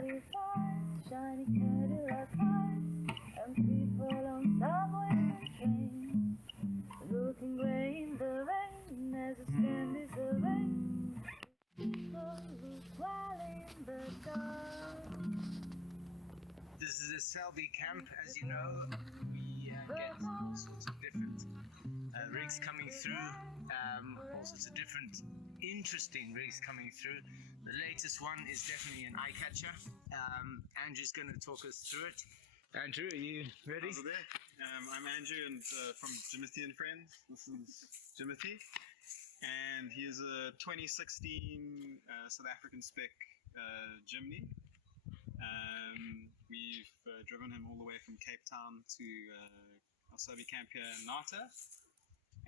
45, shiny Cadillac lights, and people on subways and trains, looking grey in the rain as the stand is the rain. People look well in the dark. This is Eselbe Camp, as you know. We get all sorts of different rigs coming through, all sorts of different interesting rigs coming through. The latest one is definitely an eye catcher. Andrew's going to talk us through it. Andrew, are you ready? How's it there? I'm Andrew and from Jimnothy and Friends. This is Jimnothy, and he is a 2016 South African spec Jimny. We've driven him all the way from Cape Town to Eselbe Camp here in Nata.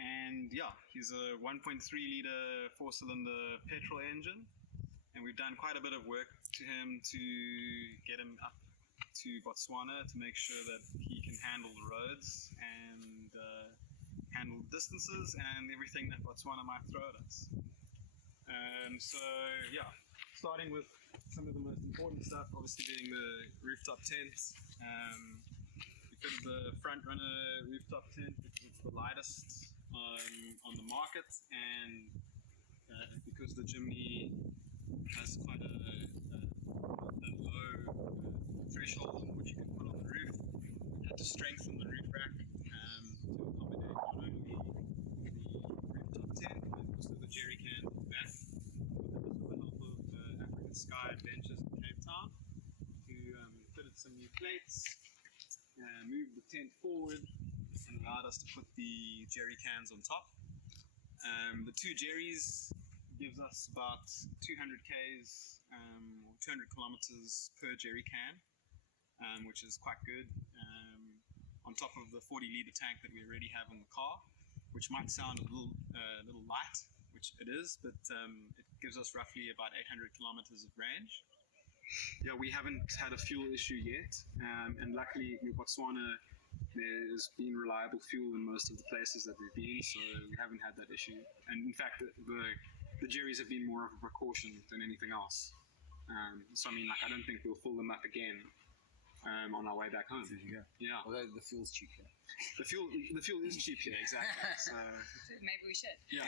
And yeah, he's a 1.3 litre 4-cylinder petrol engine. And we've done quite a bit of work to him to get him up to Botswana to make sure that he can handle the roads and handle the distances and everything that Botswana might throw at us. So yeah, starting with some of the most important stuff, obviously being the rooftop tent. We fitted the front runner rooftop tent because it's the lightest on the market, and because the Jimny has quite a low threshold on what you can put on the roof, we had to strengthen the roof rack to accommodate not only the rooftop tent but also the jerrycan at the back. With the help of African Sky Adventures in Cape Town, who fitted some new plates, moved the tent forward, and allowed us to put the jerry cans on top. The 2 jerrys gives us about 200 k's or 200 kilometers per jerry can, which is quite good. On top of the 40 litre tank that we already have in the car, which might sound a little light, which it is, but it gives us roughly about 800 kilometers of range. Yeah, we haven't had a fuel issue yet, and luckily in Botswana there's been reliable fuel in most of the places that we've been, so we haven't had that issue. And in fact, the jerrys have been more of a precaution than anything else. So I mean, like, I don't think we'll fill them up again on our way back home. Yeah. Although the fuel's cheap here. The fuel is cheap here, exactly. So maybe we should. Yeah.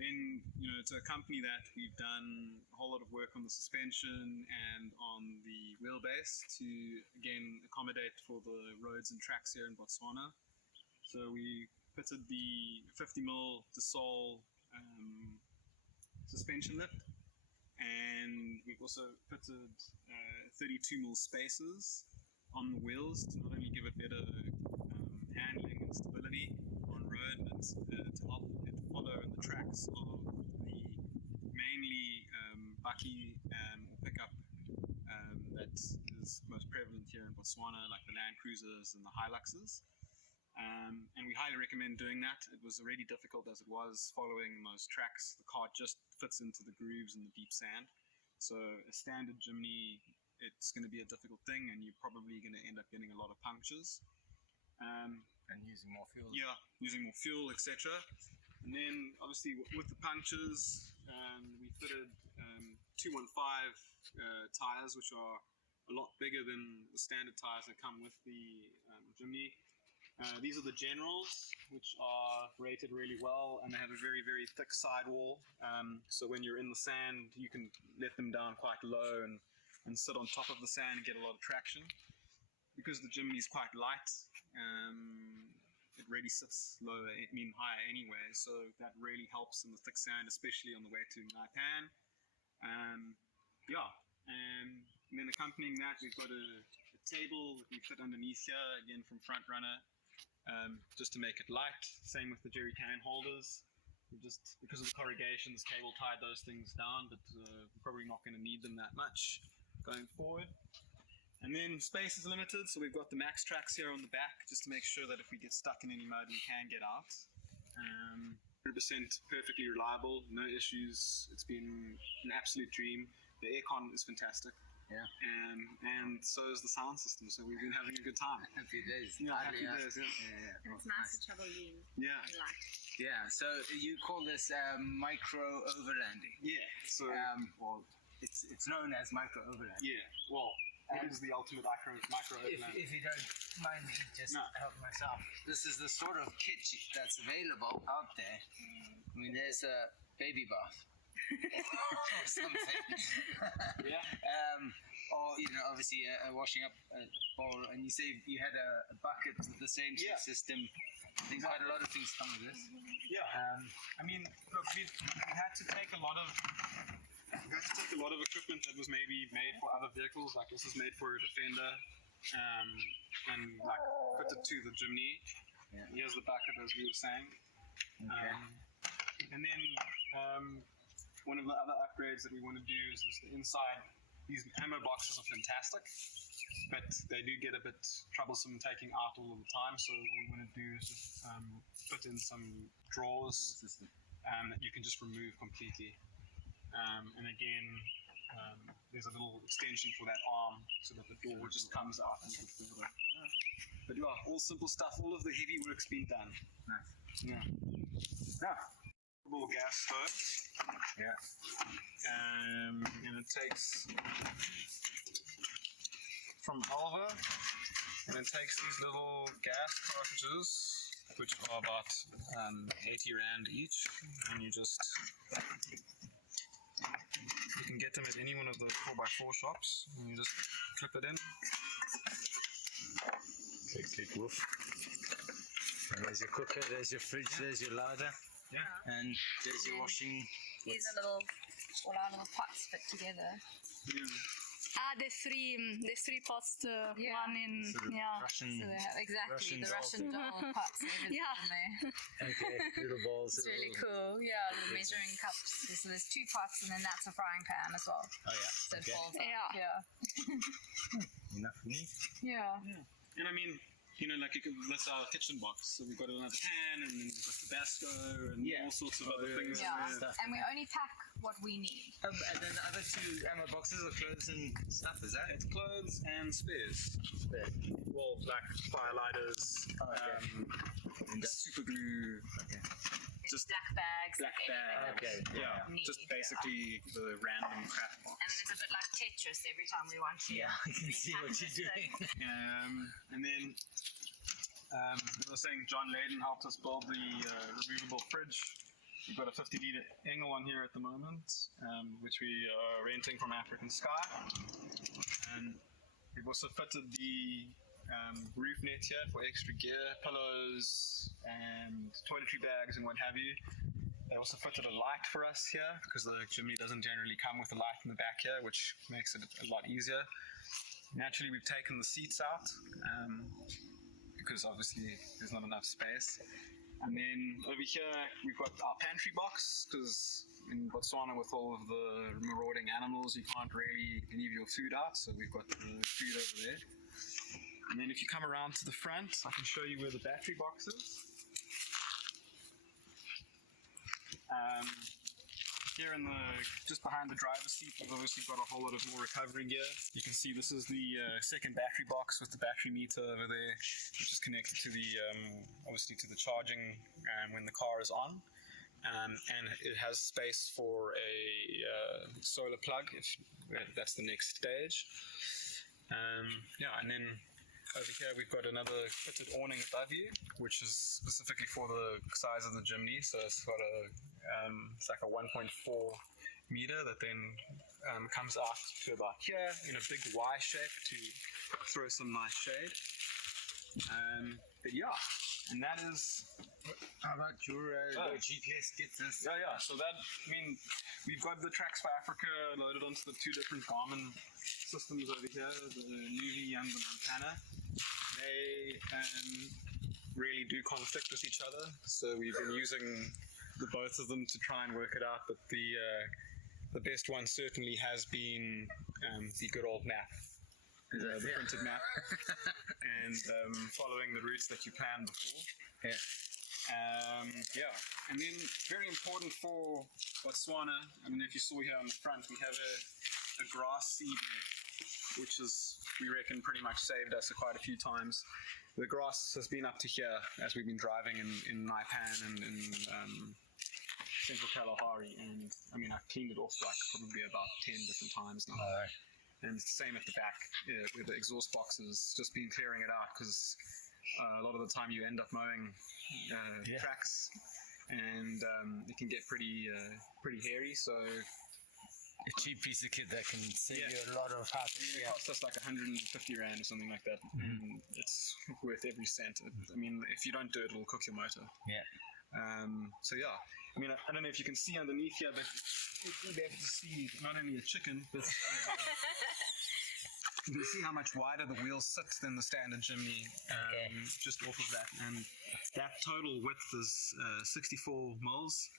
Then, to accompany that, we've done a whole lot of work on the suspension and on the wheelbase to, again, accommodate for the roads and tracks here in Botswana. So we fitted the 50mm Dassault suspension lift, and we've also fitted 32mm spacers on the wheels to not only give it better handling and stability on road, but to help it follow in the tracks of the mainly bakkie or pickup that is most prevalent here in Botswana, like the Land Cruisers and the Hiluxes. And we highly recommend doing that. It was already difficult as it was following those tracks. The car just fits into the grooves in the deep sand. So a standard Jimny, it's going to be a difficult thing, and you're probably going to end up getting a lot of punctures. And using more fuel. Yeah, using more fuel, etc. And then obviously with the punctures, we fitted 215 tires, which are a lot bigger than the standard tires that come with the Jimny. These are the Generals, which are rated really well, and they have a very, very thick sidewall. So when you're in the sand, you can let them down quite low and sit on top of the sand and get a lot of traction. Because the Jimny is quite light, it really sits lower, higher anyway, so that really helps in the thick sand, especially on the way to Naipan. And then accompanying that, we've got a table that we fit underneath here, again from front runner, just to make it light. Same with the jerry can holders. We just, because of the corrugations, cable tied those things down, but we're probably not going to need them that much going forward. And then space is limited, so we've got the Maxtracks here on the back, just to make sure that if we get stuck in any mud, we can get out. 100% perfectly reliable, no issues. It's been an absolute dream. The aircon is fantastic. Yeah. And so is the sound system, so we've been having a good time. Happy days. Happy days, yeah. And it's nice to travel lean Yeah. and light. Yeah, so you call this micro overlanding. Yeah. So, it's known as micro overland. Yeah, well, it is the ultimate micro overland. If you don't mind me, just help myself. This is the sort of kit that's available out there. I mean, there's a baby bath or something. Yeah. Or obviously a washing up bowl, and you say you had a bucket with the same system. I think quite a lot of things come with this. Yeah. I mean, look, we had to take a lot of equipment that was maybe made for other vehicles. Like this is made for a Defender, and like fitted to the Jimny. Yeah. Here's the bucket, as we were saying. Okay. And then one of the other upgrades that we want to do is the inside. These ammo boxes are fantastic, but they do get a bit troublesome taking out all of the time. So what we want to do is just put in some drawers that you can just remove completely. And again, there's a little extension for that arm so that the door just comes out and gets further. But yeah, all simple stuff. All of the heavy work's been done. Nice. Yeah. Little gas stove. Yeah. And it takes from Alva, and it takes these little gas cartridges, which are about 80 Rand each, and you can get them at any one of the 4x4 shops, and you just clip it in. Click, woof. And there's your cooker, there's your fridge, there's your larder. Yeah. And there's your washing. These are all our little pots fit together. There's three pots to one in, Russian. So they have exactly the Russian doll pots. Yeah. In there. Okay, little balls. It's really cool. Yeah, little measuring cups. So there's two pots, and then that's a frying pan as well. Oh yeah. So it folds up. Yeah. Enough for me. Yeah. And I mean, like that's our kitchen box. So we've got another pan, and then we've got Tabasco, and all sorts of other things. Yeah, Stuff. and we only pack what we need. And then the other two ammo boxes are clothes and stuff, is that? It's clothes and spares. Well, like fire lighters, super glue, just Black bags. black bags. Okay. Yeah, Need, just basically the random crap box. And then it's a bit like Tetris every time we want to. Yeah, I can see what you're doing. And then, as I was saying, John Layden helped us build the removable fridge. We've got a 50-litre Engel one here at the moment, which we are renting from African Sky. And we've also fitted the roof net here for extra gear, pillows, and toiletry bags and what have you. They also fitted a light for us here because the Jimny doesn't generally come with a light in the back here, which makes it a lot easier. Naturally, we've taken the seats out because obviously there's not enough space. And then over here, we've got our pantry box because in Botswana with all of the marauding animals, you can't really leave your food out. So we've got the food over there. And then if you come around to the front, I can show you where the battery box is. Here in just behind the driver's seat, we've obviously got a whole lot of more recovery gear. You can see this is the second battery box with the battery meter over there, which is connected to the obviously to the charging when the car is on. And it has space for a solar plug if that's the next stage. And then over here we've got another fitted awning above you, which is specifically for the size of the Jimny. So it's got it's like a 1.4 meter that then comes out to about here in a big Y shape to throw some nice shade. But yeah, and that is. How about your GPS gets us? Yeah. So that, I mean, we've got the Tracks for Africa loaded onto the two different Garmin systems over here, the Nuvi and the Montana. They really do conflict with each other, so we've been using the both of them to try and work it out. But the best one certainly has been the good old map. The printed map, and following the routes that you planned before. Yeah. And then very important for Botswana, I mean, if you saw here on the front, we have a grass seed net, which is, we reckon, pretty much saved us quite a few times. The grass has been up to here as we've been driving in Naipan and in Central Kalahari, and I mean I've cleaned it off like probably about 10 different times now. And it's the same at the back with the exhaust boxes, just been clearing it out because a lot of the time you end up mowing tracks, and it can get pretty hairy. So A cheap piece of kit that can save you a lot of hassle. it cost us like 150 rand or something like that, and it's worth every cent. I mean, if you don't do it, it'll cook your motor. Yeah. So yeah, I mean, I don't know if you can see underneath here, but you'll be able to see not only a chicken, but you can see how much wider the wheels sit than the standard Jimny, just off of that. And that total width is 64 mils,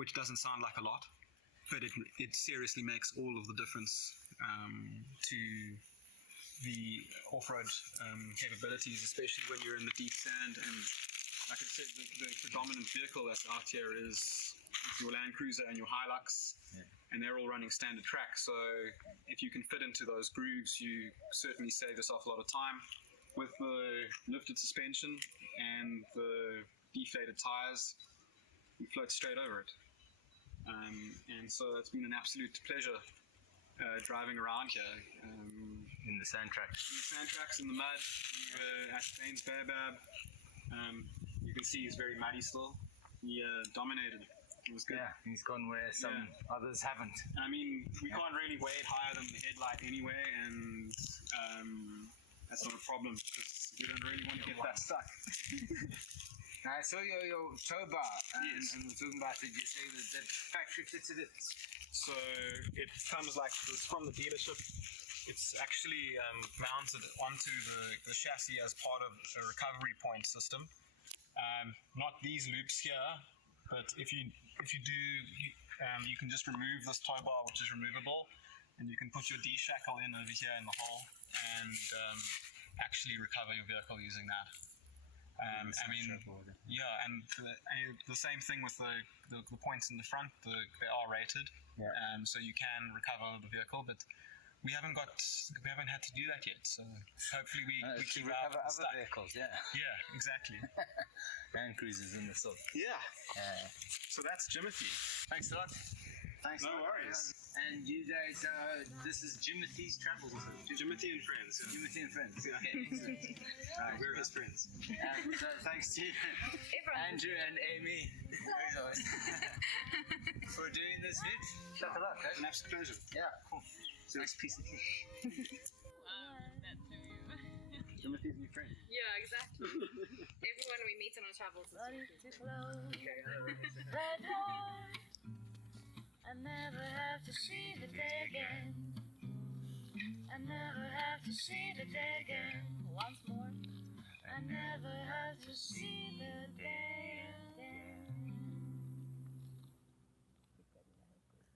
which doesn't sound like a lot, but it seriously makes all of the difference to the off-road capabilities, especially when you're in the deep sand. And like I said, the predominant vehicle that's out here is your Land Cruiser and your Hilux, and they're all running standard track. So if you can fit into those grooves, you certainly save yourself a lot of time. With the lifted suspension and the deflated tires, you float straight over it. And so it's been an absolute pleasure driving around here. In the sand tracks. In the sand tracks, in the mud, at Baines Baobab. You can see he's very muddy still. He dominated. It was good. Yeah, he's gone where some others haven't. I mean, we can't really weigh it higher than the headlight anyway, and that's not a problem because we don't really want to get that stuck. I saw your towbar, and Yes. we're talking about it. You say that factory fitted it. So it comes like this from the dealership. It's actually mounted onto the chassis as part of a recovery point system. Not these loops here, but if you do, you can just remove this tow bar, which is removable, and you can put your D-shackle in over here in the hole and actually recover your vehicle using that. I mean, yeah, and the same thing with the points in the front. They are rated, so you can recover the vehicle, but we haven't had to do that yet. So hopefully we keep out recover other stuck. vehicles. Yeah. Yeah, exactly. Land Cruisers in the sort. Yeah. So that's Jimnothy. Thanks a lot. Thanks. No a lot. worries. And you guys, this is Jimnothy's Travels. Jimnothy and Friends. Yeah. Jimnothy and Friends. Okay, excellent. We're his friends. So thanks to Andrew and Amy for doing this vid. Shut the luck. An absolute pleasure. Yeah, cool. Nice piece of kit. Jimnothy's new friend. Yeah, exactly. Everyone we meet on our travels. Body to close that door. I never have to see the day again. I never have to see the day again. Once more. I never have to see